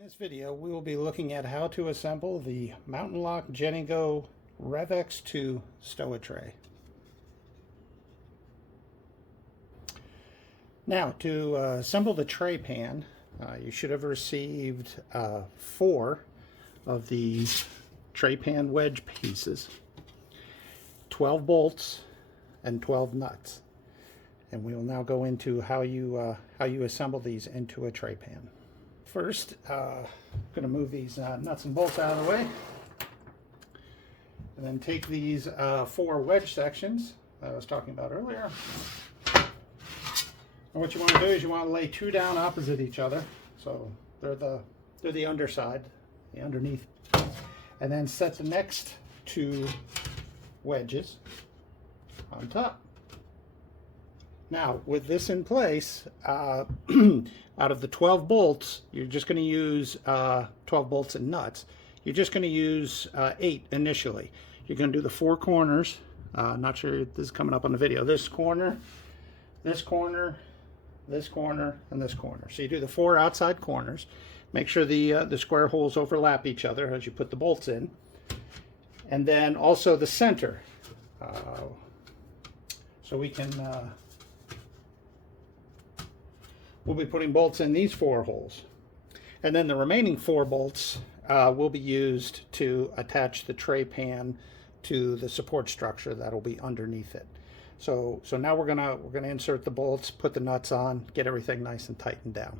In this video, we will be looking at how to assemble the Mountain Lock GennyGo RevX2 StowaTray. Now, to assemble the tray pan, you should have received 4 of these tray pan wedge pieces, 12 bolts, and 12 nuts. And we will now go into how you assemble these into a tray pan. First, I'm going to move these nuts and bolts out of the way, and then take these 4 wedge sections that I was talking about earlier. And what you want to do is you want to lay 2 down opposite each other, so they're the underside, the underneath, and then set the next 2 wedges on top. Now, with this in place, out of the 12 bolts, you're just going to use 12 bolts and nuts. You're just going to use 8 initially. You're going to do the 4 corners. Not sure if this is coming up on the video. This corner, this corner, this corner, and this corner. So you do the 4 outside corners. Make sure the square holes overlap each other as you put the bolts in. And then also the center. So we can... we'll be putting bolts in these 4 holes, and then the remaining 4 bolts will be used to attach the tray pan to the support structure that will be underneath it. So now we're gonna insert the bolts, put the nuts on, get everything nice and tightened down.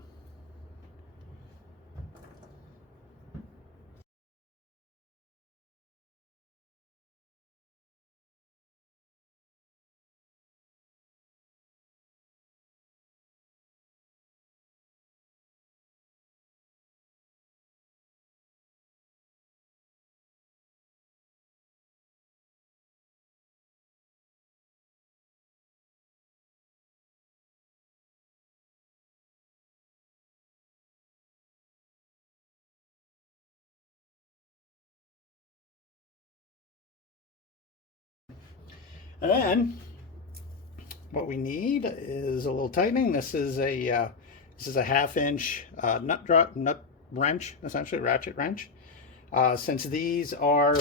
And then what we need is a little tightening. This is a 1/2-inch nut wrench, essentially ratchet wrench. Since these are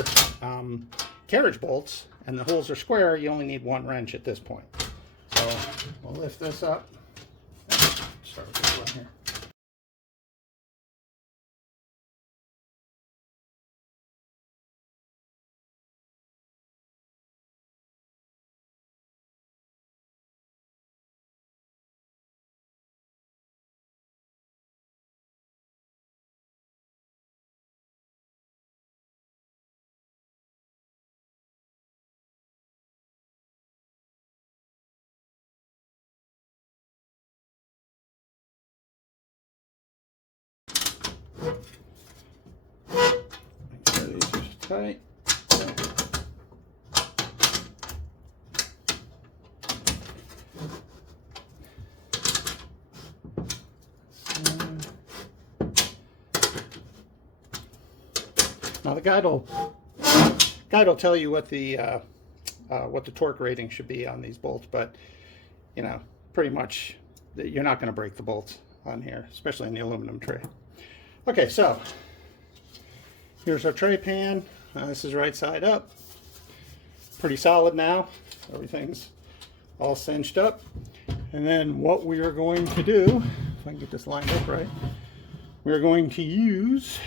carriage bolts and the holes are square, you only need 1 wrench at this point. So we'll lift this up and start with this one here. Make sure these are tight. Now the guide will tell you what the torque rating should be on these bolts, but you know, pretty much you're not going to break the bolts on here, especially in the aluminum tray. Okay, so here's our tray pan. This is right side up. Pretty solid now. Everything's all cinched up. And then what we are going to do, if I can get this lined up right, we're going to use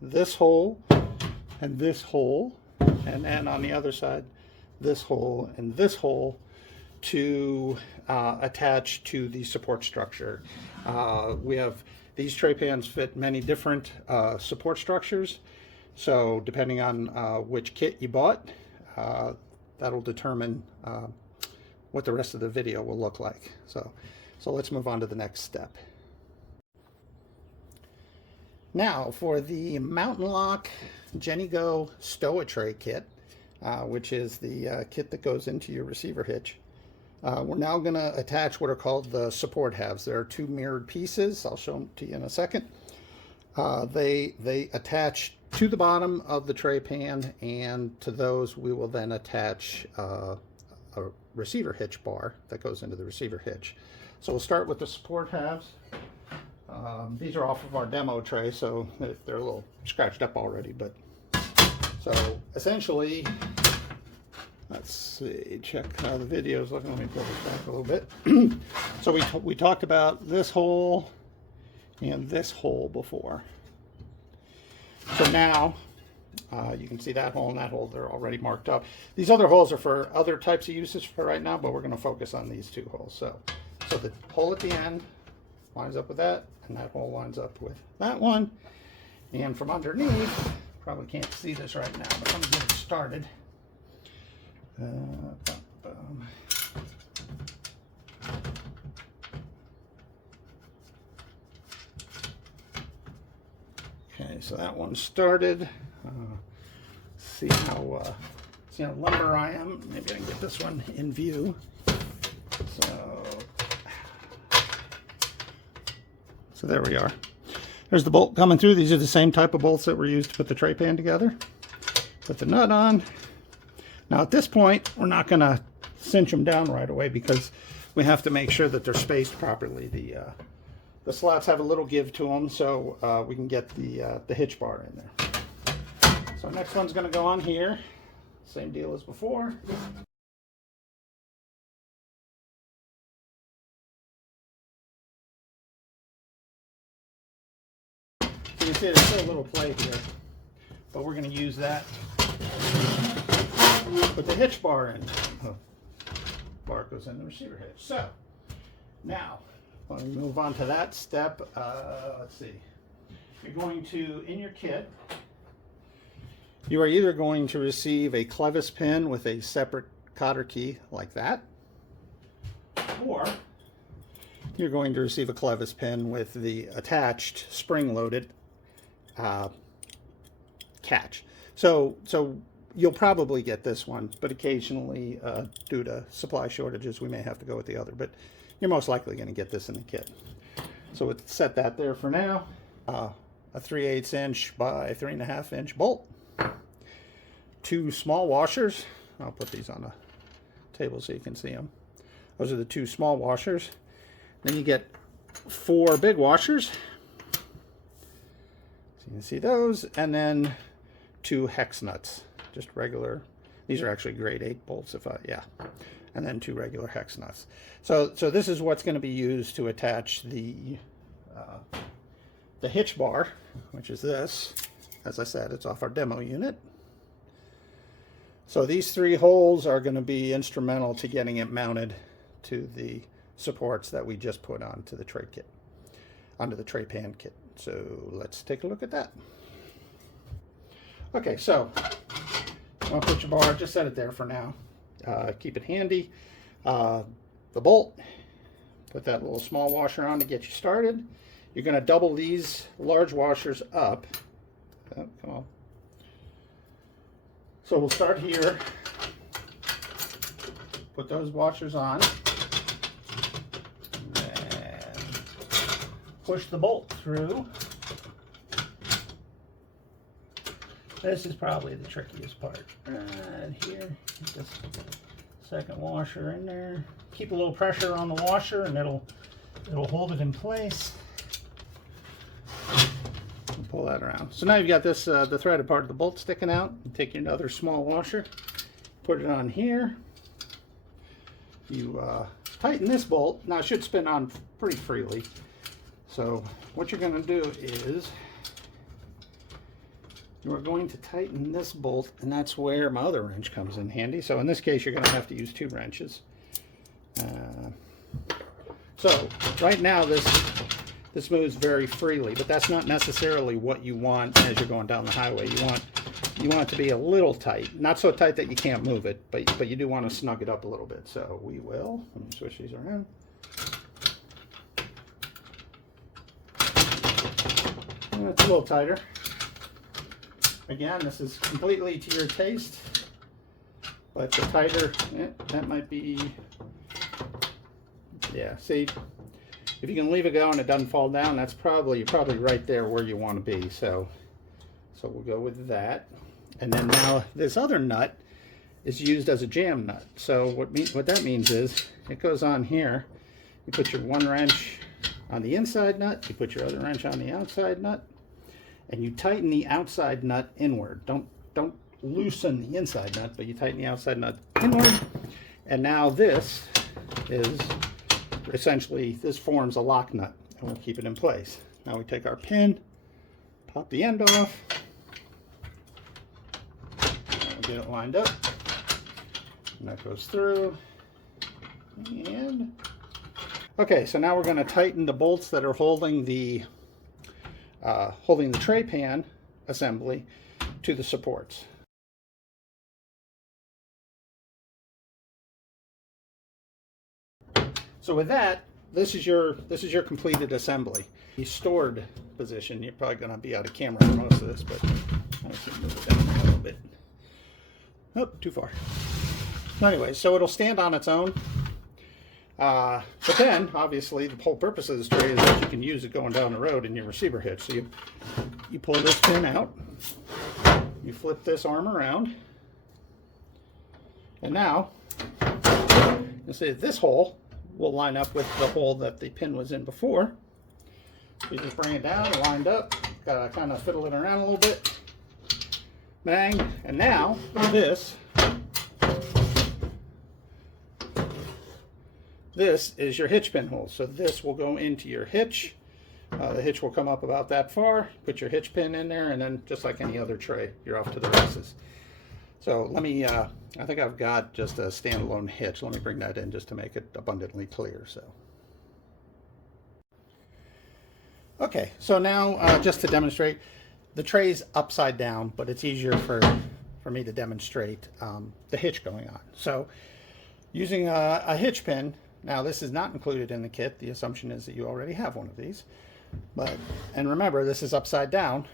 this hole and this hole, and then on the other side, this hole and this hole to attach to the support structure. We have these tray pans fit many different support structures, so depending on which kit you bought, that'll determine what the rest of the video will look like. So let's move on to the next step. Now for the Mountain Lock GennyGo StowaTray kit, which is the kit that goes into your receiver hitch. We're now going to attach what are called the support halves. There are 2 mirrored pieces. I'll show them to you in a second. They attach to the bottom of the tray pan, and to those we will then attach a receiver hitch bar that goes into the receiver hitch. So we'll start with the support halves. These are off of our demo tray, so they're a little scratched up already. But so essentially, let's see, check how the video is looking. Let me pull this back a little bit. So we talked about this hole and this hole before. So now you can see that hole and that hole, they're already marked up. These other holes are for other types of uses for right now, but we're going to focus on these two holes. So the hole at the end lines up with that, and that hole lines up with that one. And from underneath, probably can't see this right now, but I'm going to get it started. Okay, so that one started. See how limber I am. Maybe I can get this one in view. So there we are. There's the bolt coming through. These are the same type of bolts that were used to put the tray pan together. Put the nut on. Now at this point, we're not going to cinch them down right away because we have to make sure that they're spaced properly. The slots have a little give to them, so we can get the hitch bar in there. So next one's going to go on here. Same deal as before. So you can see there's still a little play here, but we're going to use that. Put the hitch bar in. Oh, bar goes in the receiver hitch. So now, when we move on to that step, let's see. You're going to, in your kit, you are either going to receive a clevis pin with a separate cotter key like that, or you're going to receive a clevis pin with the attached spring-loaded catch. So you'll probably get this one, but occasionally, due to supply shortages, we may have to go with the other. But you're most likely going to get this in the kit. So we'll set that there for now. A 3/8 inch by 3.5 inch bolt. 2 small washers. I'll put these on the table so you can see them. Those are the 2 small washers. Then you get 4 big washers. So you can see those. And then 2 hex nuts. Just regular. These are actually grade 8 bolts, and then 2 regular hex nuts. So this is what's going to be used to attach the hitch bar, which is this. As I said, it's off our demo unit. So these 3 holes are going to be instrumental to getting it mounted to the supports that we just put onto the tray kit, onto the tray pan kit. So let's take a look at that. Okay, so I'll put your bar, just set it there for now. Keep it handy. The bolt, put that little small washer on to get you started. You're going to double these large washers up. Oh, come on. So we'll start here. Put those washers on. And push the bolt through. This is probably the trickiest part. Right here, get this second washer in there. Keep a little pressure on the washer and it'll hold it in place. And pull that around. So now you've got this, the threaded part of the bolt sticking out. You take your other small washer, put it on here. You tighten this bolt. Now it should spin on pretty freely. So what you're going to do is we're going to tighten this bolt, and that's where my other wrench comes in handy. So in this case, you're going to have to use 2 wrenches. So right now, this moves very freely, but that's not necessarily what you want as you're going down the highway. You want it to be a little tight, not so tight that you can't move it, but you do want to snug it up a little bit. So we will. Let me switch these around. And it's a little tighter. Again, this is completely to your taste, but the tighter, that might be, yeah, see, if you can leave it go and it doesn't fall down, that's you're probably right there where you want to be. So we'll go with that. And then now this other nut is used as a jam nut. So what that means is it goes on here. You put your 1 wrench on the inside nut, you put your other wrench on the outside nut, and you tighten the outside nut inward. Don't loosen the inside nut, but you tighten the outside nut inward. And now this is essentially, this forms a lock nut, and we'll keep it in place. Now we take our pin, pop the end off, and get it lined up, and that goes through. And okay, so now we're going to tighten the bolts that are holding the tray pan assembly to the supports. So with that, this is your completed assembly. The stored position, you're probably going to be out of camera for most of this, but I can move it down a little bit. Oh, too far. Anyway, so it'll stand on its own. But then, obviously, the whole purpose of this tray is that you can use it going down the road in your receiver hitch. So you pull this pin out, you flip this arm around, and now you see this hole will line up with the hole that the pin was in before. So you just bring it down, lined up, gotta kind of fiddle it around a little bit, bang, and now this is your hitch pin hole. So this will go into your hitch. The hitch will come up about that far. Put your hitch pin in there, and then just like any other tray, you're off to the races. So let me, I think I've got just a standalone hitch. Let me bring that in just to make it abundantly clear. So, okay, so now just to demonstrate, the tray's upside down, but it's easier for me to demonstrate the hitch going on. So using a hitch pin, now this is not included in the kit. The assumption is that you already have one of these. And remember, this is upside down.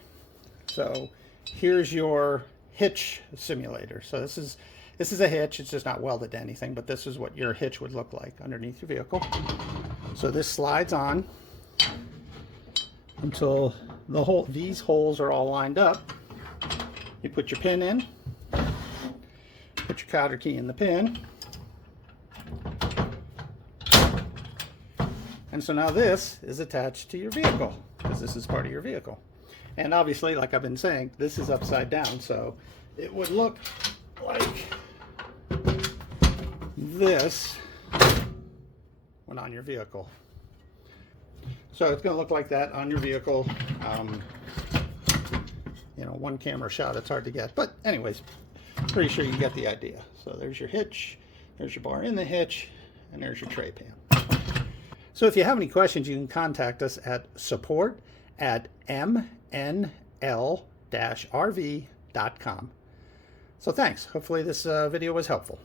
So here's your hitch simulator. So this is a hitch. It's just not welded to anything, but this is what your hitch would look like underneath your vehicle. So this slides on until these holes are all lined up. You put your pin in, put your cotter key in the pin, and so now this is attached to your vehicle, because this is part of your vehicle. And obviously, like I've been saying, this is upside down, so it would look like this when on your vehicle. So it's going to look like that on your vehicle. You know, one camera shot, it's hard to get. But anyways, pretty sure you get the idea. So there's your hitch, there's your bar in the hitch, and there's your tray pan. So if you have any questions, you can contact us at support@mnl-rv.com. So thanks. Hopefully this video was helpful.